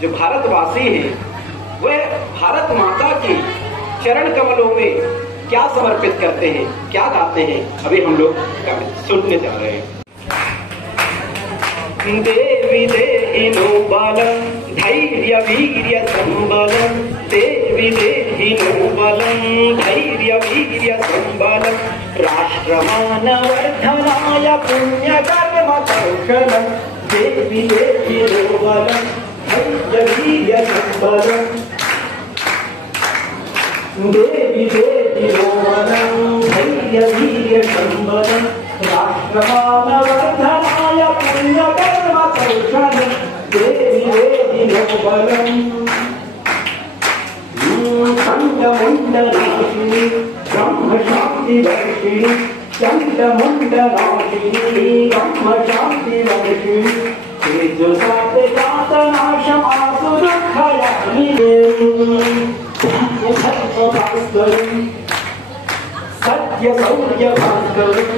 जो भारतवासी हैं वह भारत माता के चरण कमलों में क्या समर्पित करते हैं, क्या गाते हैं, अभी हम लोग सुनने जा रहे हैं। देवी देहि नो बलं धैर्य वीर्य संबलं, देवी देहि नो बलं धैर्य वीर्य संबलं, राष्ट्रमानवर्धनाय पुण्यकर्म कौशलं, देवी देहि नो बलं धैर्य वीर्य संबलं, देवी देहि नो बलं धैर्य वीर्य संबलं, राष्ट्रमानवर्धनाय पुण्यकर्म कौशलं, देवी देहि नो बलं। चण्डमुण्डनाशिनी ब्रह्मशान्तिवर्षिणि, चण्डमुण्डनाशिनी ब्रह्मशान्तिवर्षिणि, तेजसातनाशमासुदुःखयामिने सत्यधर्मभास्करम् सत्यशौर्यभास्करम्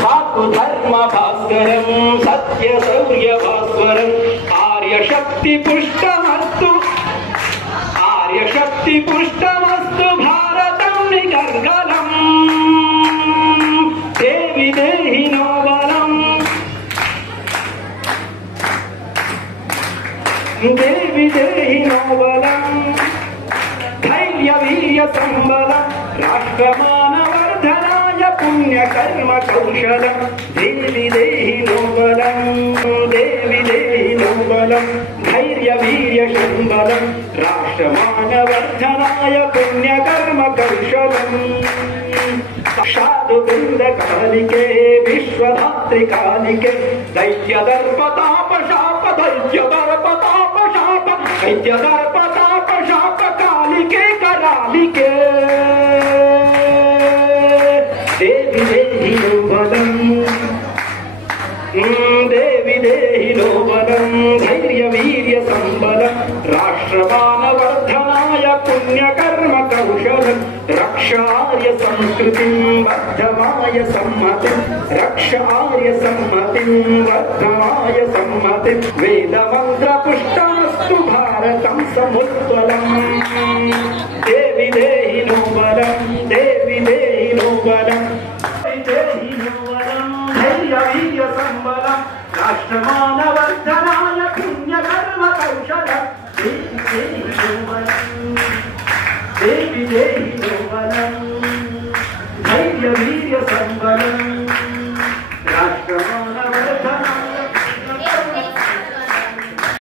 धातुधर्मभास्करम् सत्यशौर्यभास्करम्, आर्यशक्तिपुष्टमस्तु आर्यशक्तिपुष्टमस्तु भारतं निगर्गलम्, देवी देहि नो बलं, देवी देहि नो बलं धैर्य वीर्य संबलं, राष्ट्रमानवर्धनाय पुण्यकर्म कौशलं, देवी देहि नो बलं, देवी देहि नो बलं धैर्य वीर्य संबलं, राष्ट्रमानवर्धनाय पुण्यकर्म कौशलं। साधुवृन्दकालिके विश्वधात्रिकालिके दैत्यदर्पतापशाप दैत्यदर्पतापशाप दैत्यदर्पतापशाप कालिके करालिके, देवी देहि नो बलं, देवी देहि नो बलं धैर्य वीर्य संबलं, राष्ट्रमानवर्धनाय पुण्यकर्म कौशलं, रक्षार्य संस्कृतिं वर्धमाय सम्मतिं, रक्षार्य सम्मतिं वर्धमाय सम्मतिं, वेदमन्त्रपुष्टमस्तु भारतं समुज्ज्वलम्, देवी देहि नो बलं।